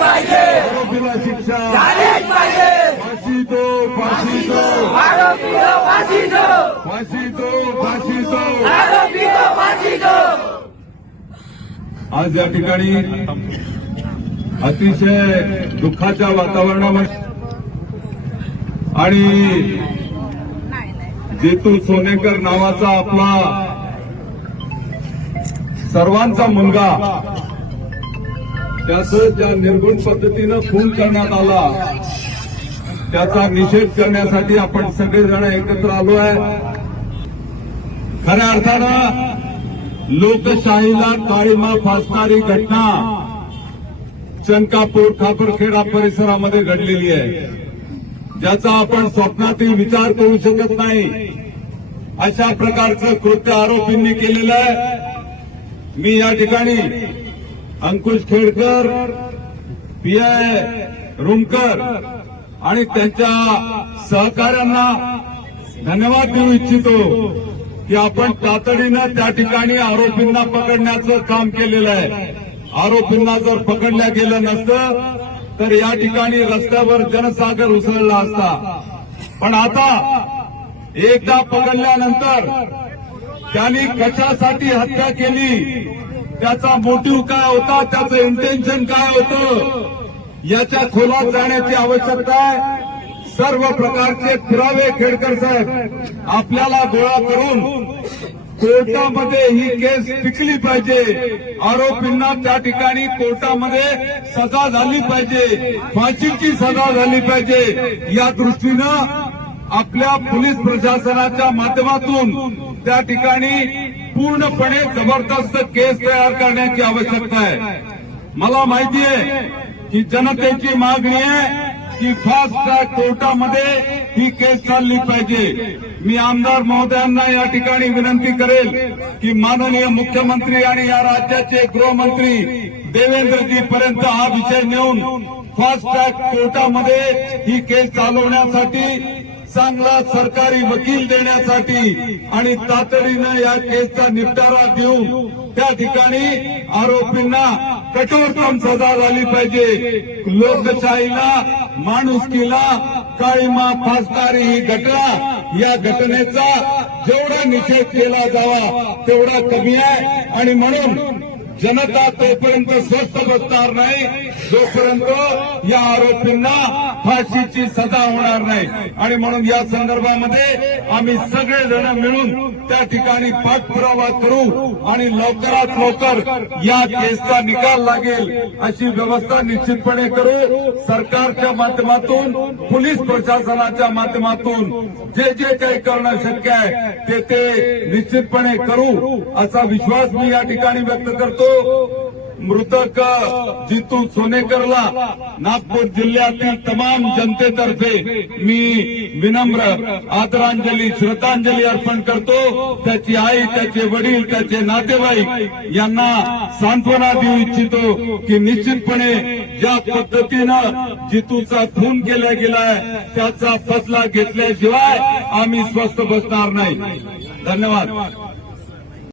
आरोपीला शिक्षा फाशी दो, फाशी दो, फाशी दो, फाशी दो. आज या ठिकाणी अतिशय दुःखाच्या वातावरणामध्ये आणि जितू सोनेकर नावाचा आपला सर्वांचा मुलगा त्याचं ज्या निर्गुण पद्धतीनं खून करण्यात आला त्याचा निषेध करण्यासाठी आपण सगळेजण एकत्र आलो आहे. खऱ्या अर्थानं लोकशाहीला काळीमा फासणारी घटना चंकापूर खापरखेडा परिसरामध्ये घडलेली आहे, ज्याचा आपण स्वप्नातही विचार करू शकत नाही. अशा प्रकारचं कृत्य आरोपींनी केलेलं आहे. मी या ठिकाणी अंकुश खेडकर, पीआय रुमकर आणि त्यांच्या सहकाऱ्यांना धन्यवाद देऊ इच्छितो की आपण तातडीनं त्या ठिकाणी आरोपींना पकडण्याचं काम केलेलं आहे. आरोपींना जर पकडल्या गेलं नसतं तर या ठिकाणी रस्त्यावर जनसागर उसळला असता. पण आता एकदा पकडल्यानंतर त्यांनी कशासाठी हत्या केली, त्याचा मोटिव्ह काय होता, त्याचं इंटेन्शन काय होतं, याच्या खोलात जाण्याची आवश्यकता आहे. सर्व प्रकारचे पुरावे खेडकर साहेब आपल्याला गोळा करून कोर्टामध्ये ही केस टिकली पाहिजे. आरोपींना त्या ठिकाणी कोर्टामध्ये सजा झाली पाहिजे, फाशीची सजा झाली पाहिजे. या दृष्टीनं आपल्या पोलीस प्रशासनाच्या माध्यमातून त्या ठिकाणी पूर्णपणे जबरदस्त केस तयार करण्याची आवश्यकता आहे. मला माहिती आहे की जनतेची मागणी आहे की फास्ट ट्रॅक कोर्टामध्ये ही केस चालली पाहिजे. मी आमदार महोदयांना या ठिकाणी विनंती करेल की माननीय मुख्यमंत्री आणि या राज्याचे गृहमंत्री देवेंद्रजी पर्यंत हा विषय नेऊन फास्ट ट्रॅक कोर्टामध्ये ही केस चालवण्यासाठी, चांगला सरकारी वकील देण्यासाठी आणि तातडीनं या केसचा निपटारा देऊन त्या ठिकाणी आरोपींना कठोरतम सजा झाली पाहिजे. लोकशाहीला, माणुसकीला काळीमा फासणारी ही घटना, या घटनेचा जेवढा निषेध केला जावा तेवढा कमी आहे. आणि म्हणून जनता तोपर्यंत स्वस्थ बसणार नाही जोपर्यंत या आरोपींना फाशीची सजा होणार नाही. आणि म्हणून या संदर्भामध्ये आम्ही सगळेजण मिळून त्या ठिकाणी पाठपुरावा करू आणि लवकरात लवकर या केसचा निकाल लागेल अशी व्यवस्था निश्चितपणे करू. सरकारच्या माध्यमातून, पोलीस प्रशासनाच्या माध्यमातून जे जे काही करणं शक्य आहे ते निश्चितपणे करू असा विश्वास मी या ठिकाणी व्यक्त करतो. मृतक जितू सोनेकरला नागपूर जिल्ह्यातील तमाम जनतेतर्फे मी विनम्र आदरांजली, श्रद्धांजली अर्पण करतो. त्याची आई, त्याचे वडील, त्याचे नातेवाईक यांना सांत्वना देऊ इच्छितो की निश्चितपणे ज्या पद्धतीनं जितूचा खून केला गेलाय त्याचा बदला घेतल्याशिवाय आम्ही स्वस्थ बसणार नाही. धन्यवाद.